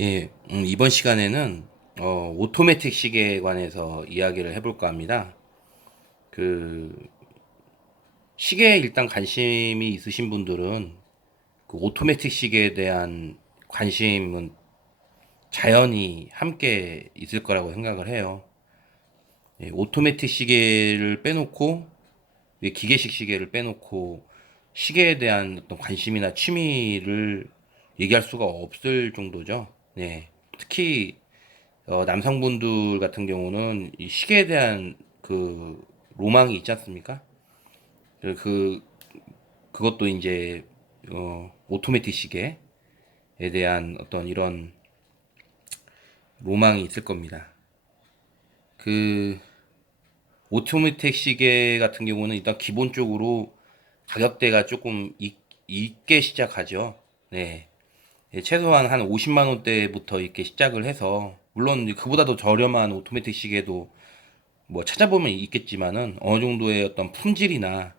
예, 이번 시간에는 오토매틱 시계에 관해서 이야기를 해볼까 합니다. 그 시계에 일단 관심이 있으신 분들은 그 오토매틱 시계에 대한 관심은 자연히 함께 있을 거라고 생각을 해요. 예, 오토매틱 시계를 빼놓고 기계식 시계를 빼놓고 시계에 대한 어떤 관심이나 취미를 얘기할 수가 없을 정도죠. 네. 특히 남성분들 같은 경우는 이 시계에 대한 그 로망이 있지 않습니까? 그 그것도 이제 오토매틱 시계에 대한 어떤 이런 로망이 있을 겁니다. 그 오토매틱 시계 같은 경우는 일단 기본적으로 가격대가 조금 있게 시작하죠. 네. 예, 최소한 한 50만 원대부터 이렇게 시작을 해서 물론 그보다 더 저렴한 오토매틱 시계도 뭐 찾아보면 있겠지만은 어느 정도의 어떤 품질이나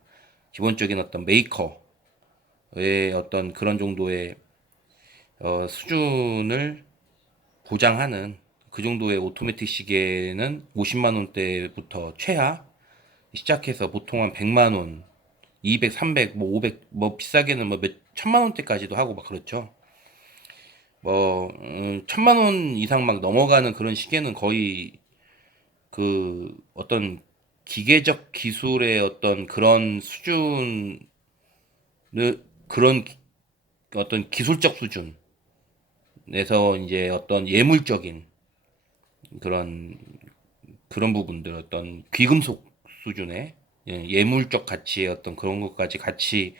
기본적인 어떤 메이커의 어떤 그런 정도의 수준을 보장하는 그 정도의 오토매틱 시계는 50만 원대부터 최하 시작해서 보통 한 100만 원, 200, 300, 뭐 500, 뭐 비싸게는 뭐 몇 천만 원대까지도 하고 막 그렇죠. 뭐 천만 원 이상 막 넘어가는 그런 시계는 거의 그 어떤 기계적 기술의 어떤 그런 수준을 그런 어떤 기술적 수준에서 이제 어떤 예물적인 그런 부분들 어떤 귀금속 수준의 예물적 가치의 어떤 그런 것까지 같이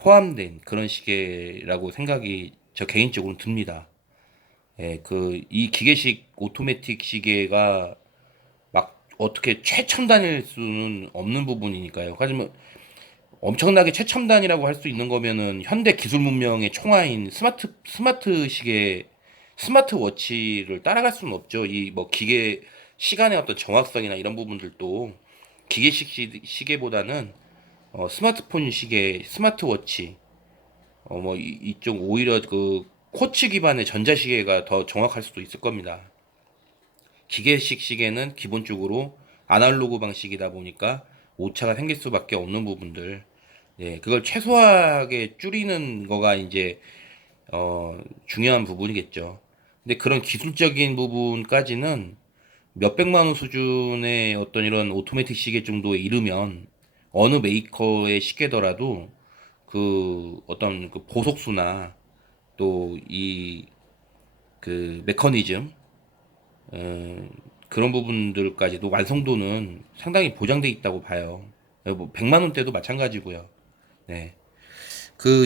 포함된 그런 시계라고 생각이 저 개인적으로 듭니다. 예, 이 기계식 오토매틱 시계가 막 어떻게 최첨단일 수는 없는 부분이니까요. 하지만 엄청나게 최첨단이라고 할 수 있는 거면은 현대 기술 문명의 총화인 스마트 시계 스마트워치를 따라갈 수는 없죠. 이 뭐 기계 시간의 어떤 정확성이나 이런 부분들도 기계식 시계보다는 스마트폰 시계, 스마트워치, 뭐 이쪽 오히려 그 쿼츠 기반의 전자시계가 더 정확할 수도 있을 겁니다. 기계식 시계는 기본적으로 아날로그 방식이다 보니까 오차가 생길 수밖에 없는 부분들, 예, 그걸 최소화하게 줄이는 거가 이제 중요한 부분이겠죠. 근데 그런 기술적인 부분까지는 몇백만 원 수준의 어떤 이런 오토매틱 시계 정도에 이르면 어느 메이커의 시계더라도 그 어떤 그 보속수나 또 이 그 메커니즘 그런 부분들까지도 완성도는 상당히 보장돼 있다고 봐요. 뭐 100만 원대도 마찬가지고요. 네.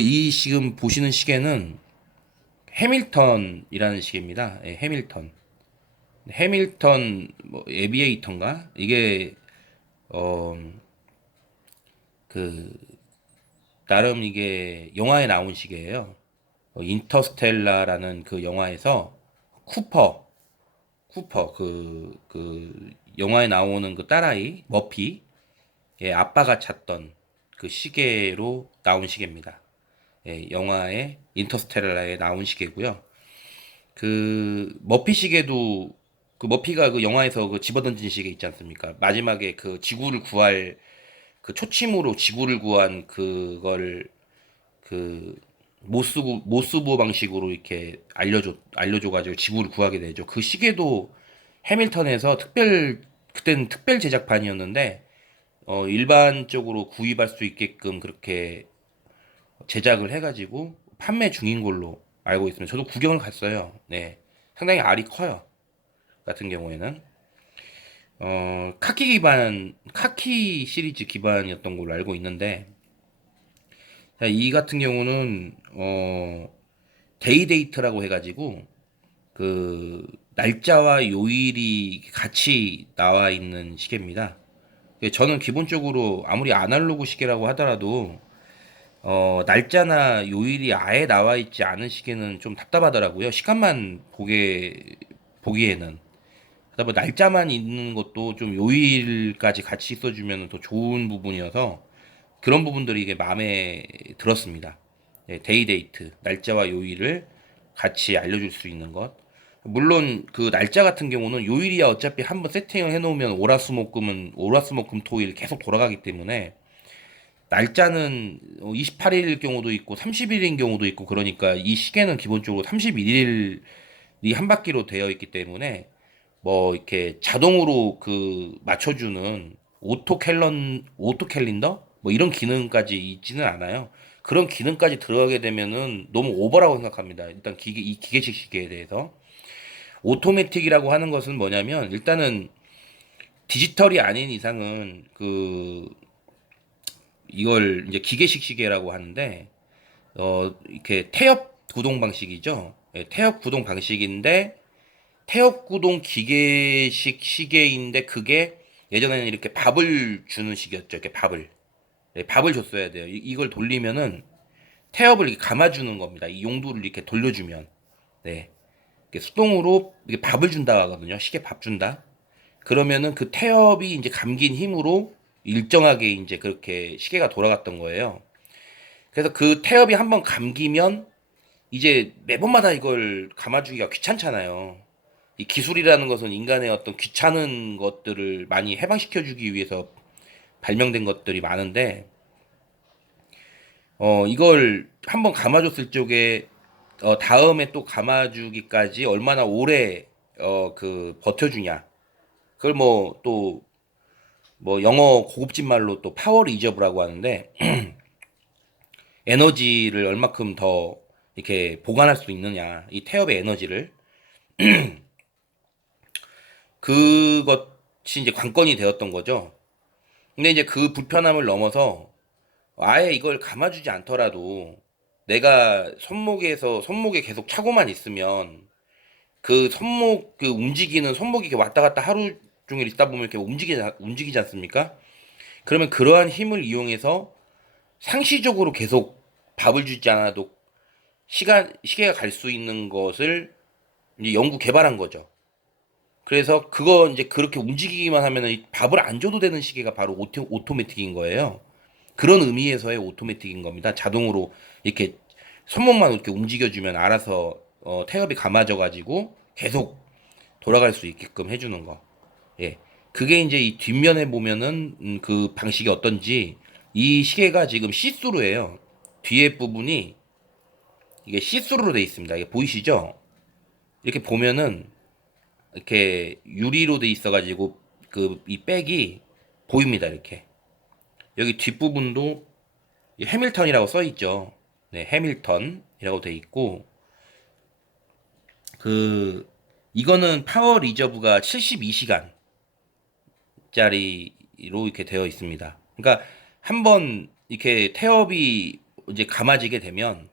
이 지금 보시는 시계는 해밀턴이라는 시계입니다. 예, 해밀턴. 해밀턴 뭐 에비에이터인가? 이게 어 그 나름 이게 영화에 나온 시계예요. 인터스텔라라는 그 영화에서 쿠퍼 그 영화에 나오는 그 딸아이 머피의 아빠가 찾던 그 시계로 나온 시계입니다. 예, 영화의 인터스텔라에 나온 시계고요. 그 머피 시계도 그 머피가 그 영화에서 그 집어던진 시계 있지 않습니까? 마지막에 그 지구를 구할 그 초침으로 지구를 구한 그걸 그 모스부 방식으로 이렇게 알려줘가지고 지구를 구하게 되죠. 그 시계도 해밀턴에서 그때는 특별 제작판이었는데 일반적으로 구입할 수 있게끔 그렇게 제작을 해가지고 판매 중인 걸로 알고 있습니다. 저도 구경을 갔어요. 네, 상당히 알이 커요. 같은 경우에는 카키 시리즈 기반이었던 걸로 알고 있는데 이 같은 경우는 데이데이트라고 해가지고 그 날짜와 요일이 같이 나와 있는 시계입니다. 저는 기본적으로 아무리 아날로그 시계라고 하더라도 날짜나 요일이 아예 나와 있지 않은 시계는 좀 답답하더라고요. 시간만 보기에는. 그다음에 날짜만 있는 것도 좀 요일까지 같이 써주면 더 좋은 부분이어서 그런 부분들이 이게 마음에 들었습니다. 예, 데이데이트, 날짜와 요일을 같이 알려줄 수 있는 것. 물론 그 날짜 같은 경우는 요일이야 어차피 한번 세팅을 해놓으면 월화수목금토일 계속 돌아가기 때문에 날짜는 28일일 경우도 있고 30일인 경우도 있고 그러니까 이 시계는 기본적으로 31일이 한 바퀴로 되어 있기 때문에 뭐 이렇게 자동으로 그 맞춰주는 오토 캘린더 뭐 이런 기능까지 있지는 않아요. 그런 기능까지 들어가게 되면은 너무 오버라고 생각합니다. 일단 이 기계식 시계에 대해서 오토매틱이라고 하는 것은 뭐냐면 일단은 디지털이 아닌 이상은 그 이걸 이제 기계식 시계라고 하는데 이렇게 태엽 구동 방식이죠. 예, 태엽 구동 방식인데 태엽 구동 기계식 시계인데 그게 예전에는 이렇게 밥을 주는 시계였죠. 이렇게 밥을. 네, 밥을 줬어야 돼요. 이걸 돌리면은 태엽을 이렇게 감아주는 겁니다. 이 용도를 이렇게 돌려주면. 네. 이렇게 수동으로 이렇게 밥을 준다 하거든요. 시계 밥 준다. 그러면은 그 태엽이 이제 감긴 힘으로 일정하게 이제 그렇게 시계가 돌아갔던 거예요. 그래서 그 태엽이 한번 감기면 이제 매번마다 이걸 감아주기가 귀찮잖아요. 이 기술이라는 것은 인간의 어떤 귀찮은 것들을 많이 해방시켜주기 위해서 발명된 것들이 많은데, 이걸 한번 감아줬을 적에, 다음에 또 감아주기까지 얼마나 오래, 버텨주냐. 그걸 뭐, 또, 뭐, 영어 고급진 말로 또 파워 리저브라고 하는데, 에너지를 얼마큼 더 이렇게 보관할 수 있느냐. 이 태엽의 에너지를. 그것이 이제 관건이 되었던 거죠. 근데 이제 그 불편함을 넘어서 아예 이걸 감아주지 않더라도 내가 손목에 계속 차고만 있으면 그 손목 그 움직이는 손목이 이렇게 왔다 갔다 하루 종일 있다 보면 이렇게 움직이지 않습니까? 그러면 그러한 힘을 이용해서 상시적으로 계속 밥을 주지 않아도 시계가 갈 수 있는 것을 이제 연구 개발한 거죠. 그래서 그거 이제 그렇게 움직이기만 하면은 밥을 안 줘도 되는 시계가 바로 오토매틱인 거예요. 그런 의미에서의 오토매틱인 겁니다. 자동으로 이렇게 손목만 이렇게 움직여주면 알아서 태엽이 감아져 가지고 계속 돌아갈 수 있게끔 해주는 거. 예. 그게 이제 이 뒷면에 보면은 그 방식이 어떤지 이 시계가 지금 시스루예요. 뒤에 부분이 이게 시스루로 돼 있습니다. 이게 보이시죠? 이렇게 보면은 이렇게 유리로 돼 있어가지고 그 이 백이 보입니다. 이렇게 여기 뒷부분도 해밀턴이라고 써 있죠. 네, 해밀턴이라고 돼 있고 그 이거는 파워 리저브가 72시간짜리로 이렇게 되어 있습니다. 그러니까 한번 이렇게 태엽이 이제 감아지게 되면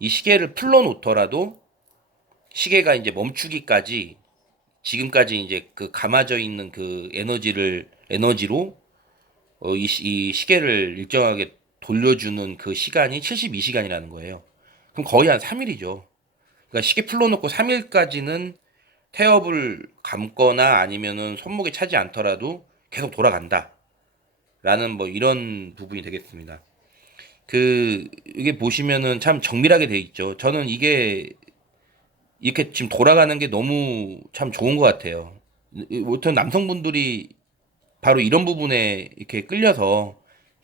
이 시계를 풀러 놓더라도 시계가 이제 멈추기까지 지금까지 이제 그 감아져 있는 그 에너지로 이 시계를 일정하게 돌려주는 그 시간이 72시간이라는 거예요. 그럼 거의 한 3일이죠. 그러니까 시계 풀러놓고 3일까지는 태엽을 감거나 아니면은 손목에 차지 않더라도 계속 돌아간다. 라는 뭐 이런 부분이 되겠습니다. 이게 보시면은 참 정밀하게 돼 있죠. 저는 이게 이렇게 지금 돌아가는 게 너무 참 좋은 것 같아요. 보통 남성분들이 바로 이런 부분에 이렇게 끌려서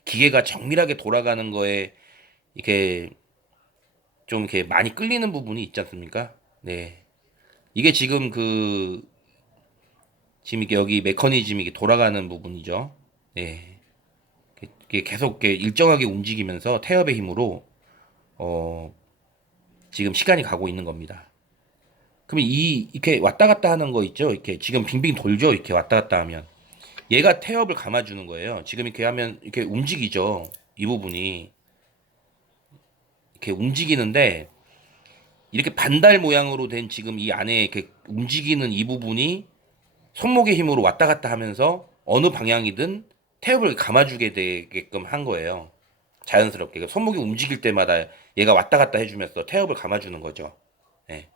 기계가 정밀하게 돌아가는 거에 이렇게 좀 이렇게 많이 끌리는 부분이 있지 않습니까? 네. 이게 지금 지금 이게 여기 메커니즘이 이게 돌아가는 부분이죠. 네. 이게 계속 이렇게 일정하게 움직이면서 태엽의 힘으로, 어, 지금 시간이 가고 있는 겁니다. 그러면 이렇게 왔다 갔다 하는 거 있죠? 이렇게 지금 빙빙 돌죠? 이렇게 왔다 갔다 하면. 얘가 태엽을 감아주는 거예요. 지금 이렇게 하면 이렇게 움직이죠? 이 부분이. 이렇게 움직이는데, 이렇게 반달 모양으로 된 지금 이 안에 이렇게 움직이는 이 부분이 손목의 힘으로 왔다 갔다 하면서 어느 방향이든 태엽을 감아주게 되게끔 한 거예요. 자연스럽게. 그러니까 손목이 움직일 때마다 얘가 왔다 갔다 해주면서 태엽을 감아주는 거죠. 예.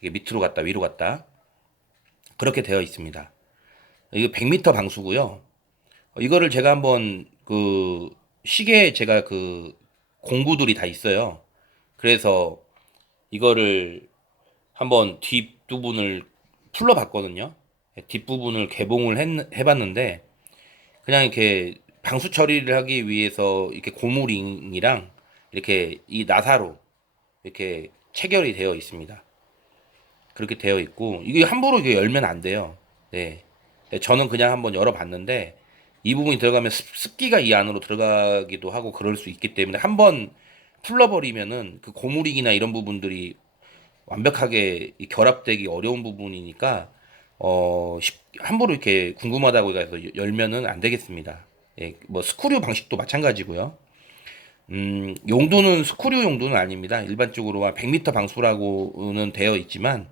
이게 밑으로 갔다 위로 갔다. 그렇게 되어 있습니다. 이거 100m 방수고요. 이거를 제가 한번 시계에 제가 공구들이 다 있어요. 그래서 이거를 한번 뒷부분을 풀러봤거든요. 뒷부분을 개봉을 해봤는데 그냥 이렇게 방수 처리를 하기 위해서 이렇게 고무링이랑 이렇게 이 나사로 이렇게 체결이 되어 있습니다. 그렇게 되어 있고 이게 함부로 이게 열면 안 돼요. 네. 저는 그냥 한번 열어봤는데 이 부분이 들어가면 습기가 이 안으로 들어가기도 하고 그럴 수 있기 때문에 한번 풀러버리면은 그 고무링이나 이런 부분들이 완벽하게 결합되기 어려운 부분이니까 함부로 이렇게 궁금하다고 해서 열면은 안 되겠습니다. 예, 뭐 스크류 방식도 마찬가지고요. 용도는 스크류 용도는 아닙니다. 일반적으로 한 100m 방수라고는 되어 있지만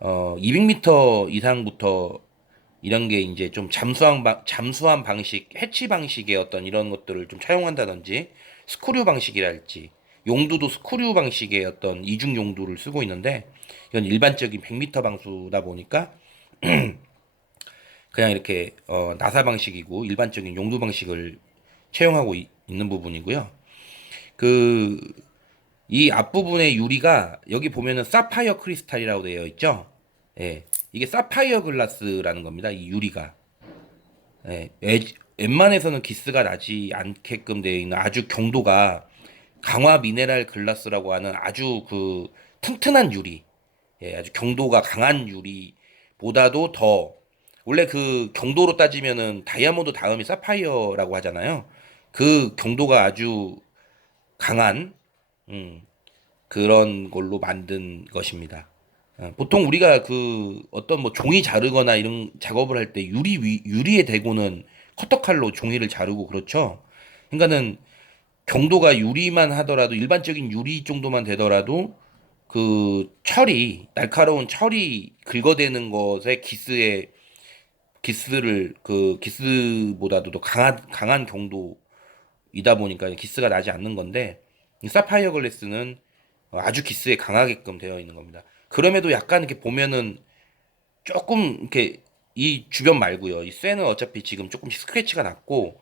200m 이상부터 이런 게 이제 좀 잠수함 방식, 해치 방식의 어떤 이런 것들을 좀 차용한다든지 스크류 방식이랄지 용도도 스크류 방식의 어떤 이중 용도를 쓰고 있는데 이건 일반적인 100m 방수다 보니까 그냥 이렇게 나사 방식이고 일반적인 용도 방식을 채용하고 있는 부분이고요. 그 이 앞부분의 유리가 여기 보면은 사파이어 크리스탈이라고 되어 있죠. 예. 이게 사파이어 글라스라는 겁니다. 이 유리가. 예. 웬만해서는 기스가 나지 않게끔 되어 있는 아주 경도가 강화 미네랄 글라스라고 하는 아주 그 튼튼한 유리. 예, 아주 경도가 강한 유리보다도 더 원래 그 경도로 따지면은 다이아몬드 다음이 사파이어라고 하잖아요. 그 경도가 아주 강한 음, 그런 걸로 만든 것입니다. 보통 우리가 그 어떤 뭐 종이 자르거나 이런 작업을 할 때 유리에 대고는 커터칼로 종이를 자르고 그렇죠. 그러니까는 경도가 유리만 하더라도 일반적인 유리 정도만 되더라도 그 날카로운 철이 긁어대는 것에 기스를 그 기스보다도 더 강한 경도이다 보니까 기스가 나지 않는 건데 이 사파이어 글래스는 아주 기스에 강하게끔 되어 있는 겁니다. 그럼에도 약간 이렇게 보면은 조금 이렇게 이 주변 말고요. 이 쇠는 어차피 지금 조금씩 스크래치가 났고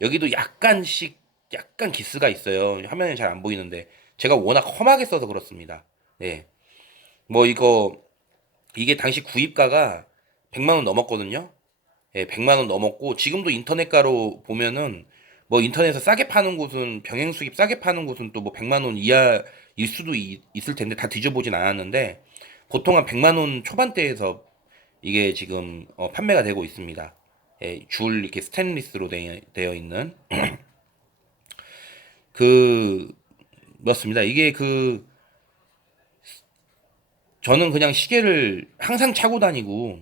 여기도 약간 기스가 있어요. 화면에 잘 안 보이는데 제가 워낙 험하게 써서 그렇습니다. 네. 뭐 이게 당시 구입가가 100만 원 넘었거든요. 예, 100만 원 넘었고 지금도 인터넷가로 보면은 뭐 인터넷에서 싸게 파는 곳은 병행 수입 싸게 파는 곳은 또 뭐 100만 원 이하일 수도 있을 텐데 다 뒤져보진 않았는데 보통 한 100만 원 초반대에서 이게 지금 판매가 되고 있습니다. 예, 줄 이렇게 스테인리스로 되어 있는 그 맞습니다. 이게 그 저는 그냥 시계를 항상 차고 다니고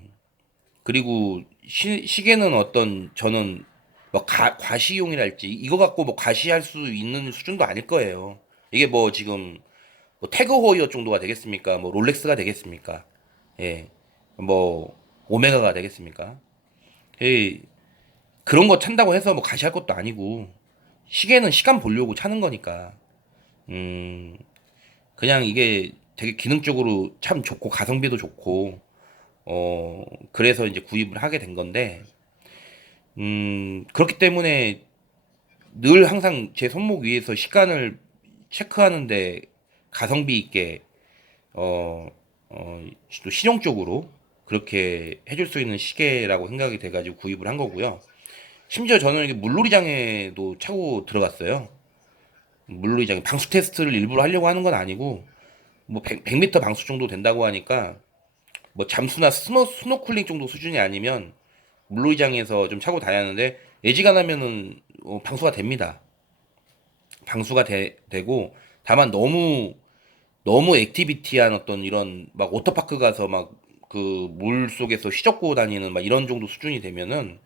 그리고 시계는 어떤 저는 뭐 과시용이랄지 이거 갖고 뭐 과시할 수 있는 수준도 아닐 거예요. 이게 뭐 지금 뭐 태그 호이어 정도가 되겠습니까? 뭐 롤렉스가 되겠습니까? 예, 뭐 오메가가 되겠습니까? 예, 그런 거 찬다고 해서 뭐 과시할 것도 아니고 시계는 시간 보려고 차는 거니까 음 그냥 이게 되게 기능적으로 참 좋고 가성비도 좋고 그래서 이제 구입을 하게 된 건데 그렇기 때문에 늘 항상 제 손목 위에서 시간을 체크하는데 가성비 있게 어, 또 실용적으로 그렇게 해줄 수 있는 시계라고 생각이 돼가지고 구입을 한 거고요. 심지어 저는 이게 물놀이장에도 차고 들어갔어요. 물놀이장에 방수 테스트를 일부러 하려고 하는 건 아니고 뭐 100m 방수 정도 된다고 하니까 뭐 잠수나 스노클링 정도 수준이 아니면 물놀이장에서 좀 차고 다녔는데 애지간하면은 방수가 됩니다. 되고 다만 너무 액티비티한 어떤 이런 막 워터파크 가서 막 그 물 속에서 휘젓고 다니는 막 이런 정도 수준이 되면은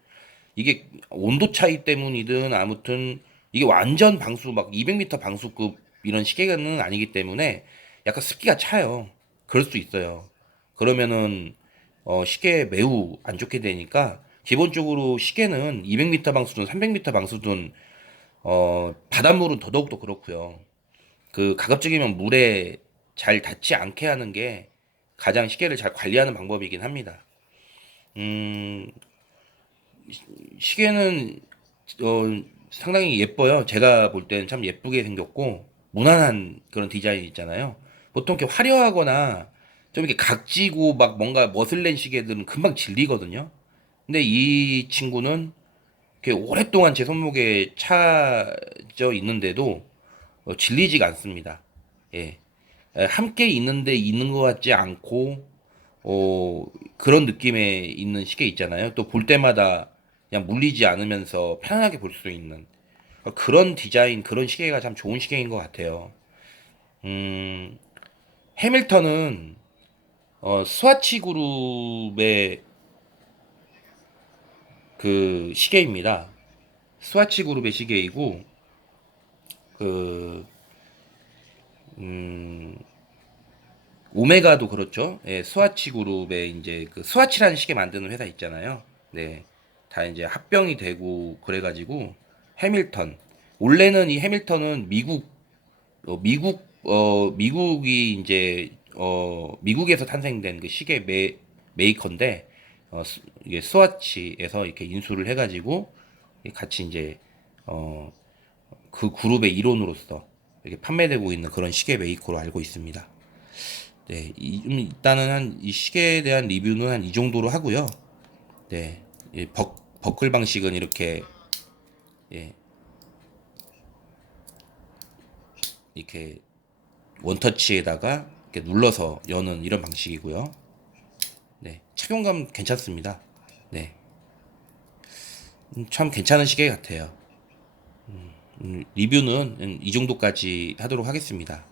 이게 온도 차이 때문이든 아무튼 이게 완전 방수 막 200m 방수급 이런 시계는 아니기 때문에 약간 습기가 차요. 그럴 수 있어요. 그러면은 시계에 매우 안 좋게 되니까 기본적으로 시계는 200m 방수든 300m 방수든 바닷물은 더더욱더 그렇고요. 그 가급적이면 물에 잘 닿지 않게 하는 게 가장 시계를 잘 관리하는 방법이긴 합니다. 음, 시계는 상당히 예뻐요. 제가 볼 때는 참 예쁘게 생겼고 무난한 그런 디자인 있잖아요. 보통 이렇게 화려하거나 좀 이렇게 각지고 막 뭔가 멋을낸 시계들은 금방 질리거든요. 근데 이 친구는 이렇게 오랫동안 제 손목에 차져 있는데도 질리지가 않습니다. 예. 함께 있는데 있는 것 같지 않고 그런 느낌의 있는 시계 있잖아요. 또 볼 때마다 그냥 물리지 않으면서 편안하게 볼 수 있는 그런 디자인, 그런 시계가 참 좋은 시계인 것 같아요. 음, 해밀턴은 스와치 그룹의 그 시계입니다. 스와치 그룹의 시계이고 그 음, 오메가도 그렇죠. 예, 스와치 그룹의 이제 그 스와치라는 시계 만드는 회사 있잖아요. 네, 다 이제 합병이 되고 그래가지고 해밀턴 원래는 이 해밀턴은 미국이 이제 미국에서 탄생된 그 시계 메이커인데 이게 스와치에서 이렇게 인수를 해가지고 같이 이제 어, 그 그룹의 일원으로서 이렇게 판매되고 있는 그런 시계 메이커로 알고 있습니다. 네, 일단은 한 이 시계에 대한 리뷰는 한 이 정도로 하고요. 네, 버클 방식은 이렇게 예, 이렇게 원터치에다가 이렇게 눌러서 여는 이런 방식이고요. 네, 착용감 괜찮습니다. 네, 참 괜찮은 시계 같아요. 리뷰는 이 정도까지 하도록 하겠습니다.